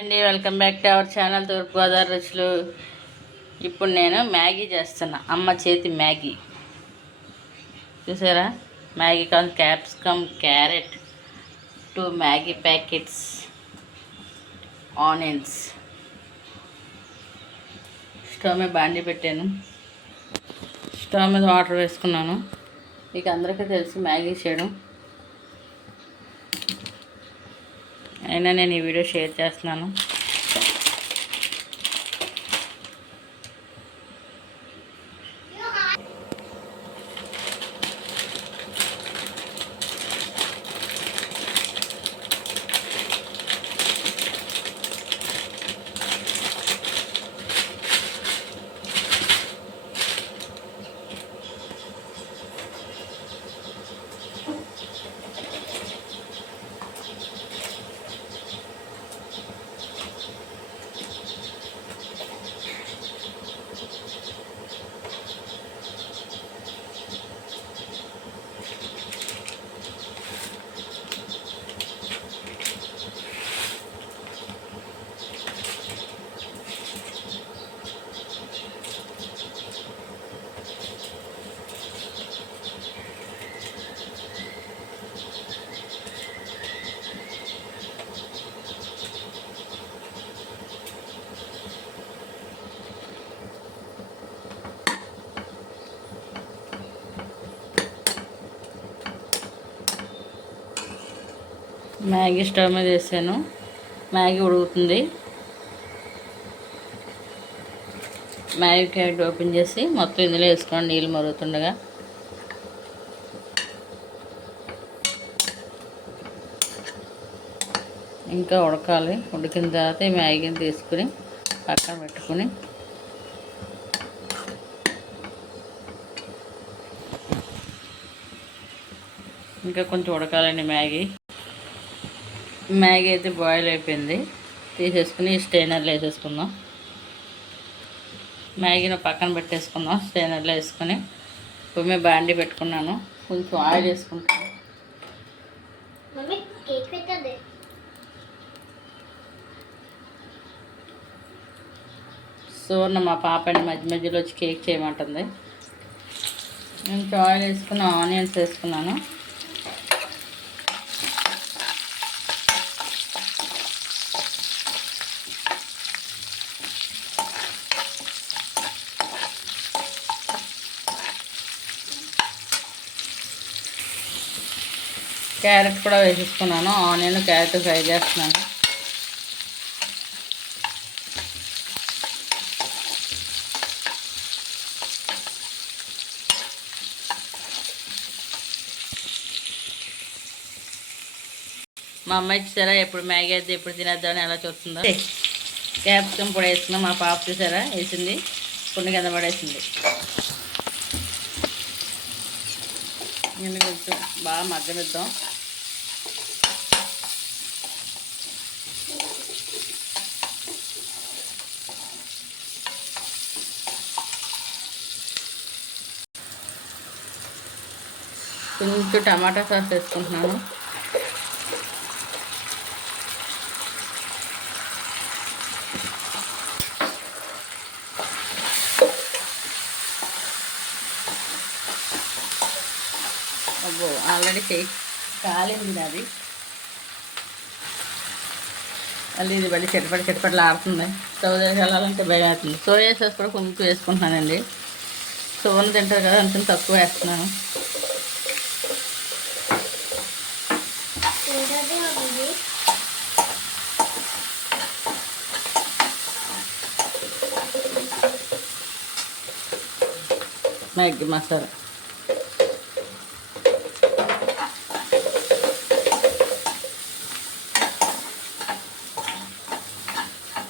అండి welcome back to our channel Thurpu Godavari రుచులు. ఇప్పుడు నేను మ్యాగీ చేస్తున్నా. అమ్మ చేతి మ్యాగీ. చూసారా? Maggi corn capsicum carrot two Maggi packets onions. Stove మీద బాండి పెట్టాను. స్టవ్ మీద వాటర్ వేసుకున్నాను. మీకు అందరికీ తెలుసు మ్యాగీ చేయడం. అయినా నేను ఈ వీడియో షేర్ చేస్తున్నాను. మ్యాగీ స్టవ్ మీద వేసాను. మ్యాగీ ఉడుకుతుంది. మ్యాగీ క్యారెట్ ఓపెన్ చేసి మొత్తం ఇందులో వేసుకోండి నీళ్ళు మరుగుతుండగా. ఇంకా ఉడకాలి. ఉడికిన తర్వాత ఈ మ్యాగీని తీసుకుని పక్కన పెట్టుకుని ఇంకా కొంచెం ఉడకాలండి మ్యాగీ. మ్యాగీ అయితే బాయిల్ అయిపోయింది. తీసేసుకుని స్టెయినర్లో వేసేసుకుందాం. మ్యాగీని పక్కన పెట్టేసుకుందాం. స్టెయినర్లో వేసుకొని పొమ్మే బాండి పెట్టుకున్నాను. కొంచెం ఆయిల్ వేసుకుంటాను. సువర్ణ మా పాప అండి మధ్య మధ్యలో వచ్చి కేక్ చేయమంటుంది. కొంచెం ఆయిల్ వేసుకుని ఆనియన్స్ వేసుకున్నాను. క్యారెట్ కూడా వేసేసుకున్నాను ఆనియన్ క్యారెట్ ఫ్రై చేస్తున్నాను. మా అమ్మాయి చూసారా ఎప్పుడు మ్యాగీ అయితే ఎప్పుడు తినేద్దామని ఎలా చూస్తుందో. క్యాప్సికమ్ కూడా వేసుకున్నాం మా పాప చూసారా వేసింది కొన్ని కింద పడేసింది. నేను కొంచెం బాగా మగ్గనిద్దాం. కొంచెం టమాటా సాస్ వేసుకుంటున్నాను. అబ్బో ఆల్రెడీ చేయి కాలింది నాది. మళ్ళీ ఇది మళ్ళీ చెట్పడి చెట్పట్లు ఆడుతుంది స్టవ్ దగ్గర భయం అవుతుంది సోయా సాస్ కూడా కొంచెం వేసుకుంటున్నానండి. సోన తింటారు కదా అంత తక్కువ వేస్తున్నాను. మ్యాగీ మసాలా.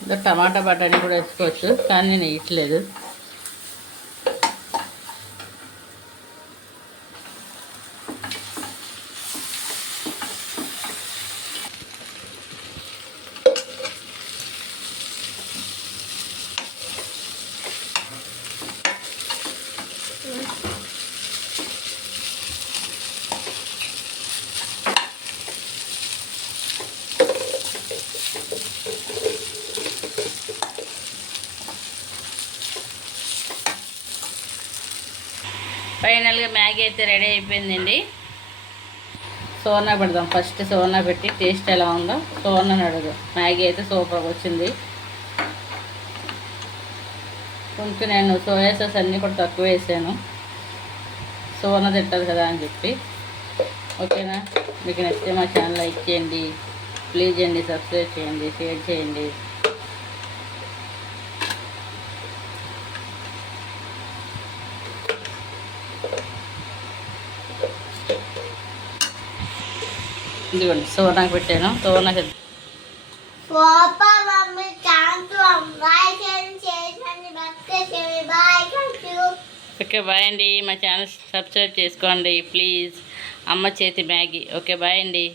ఇంకా టమాటా బఠానీ కూడా వేసుకోవచ్చు కానీ నేను వేయట్లేదు. ఫైనల్గా మ్యాగీ అయితే రెడీ అయిపోయిందండి. సోనా పెడదాం. ఫస్ట్ సోనా పెట్టి టేస్ట్ ఎలా ఉందో సోనాని అడుగు. మ్యాగీ అయితే సూపర్గా వచ్చింది. కొంచెం నేను సోయా సాస్ అన్నీ కూడా తక్కువ వేసాను. సోనా తింటుంది కదా అని చెప్పి. ఓకేనా? మీకు నచ్చితే మా ఛానల్ లైక్ చేయండి. ప్లీజ్ అండి సబ్స్క్రైబ్ చేయండి షేర్ చేయండి. ఇదిగోండి సోనాకి పెట్టాను. యూ. ఓకే బాయ్ అండి. మా ఛానల్ సబ్స్క్రైబ్ చేసుకోండి ప్లీజ్. అమ్మ చేతి మ్యాగీ. ఓకే బాయ్ అండి.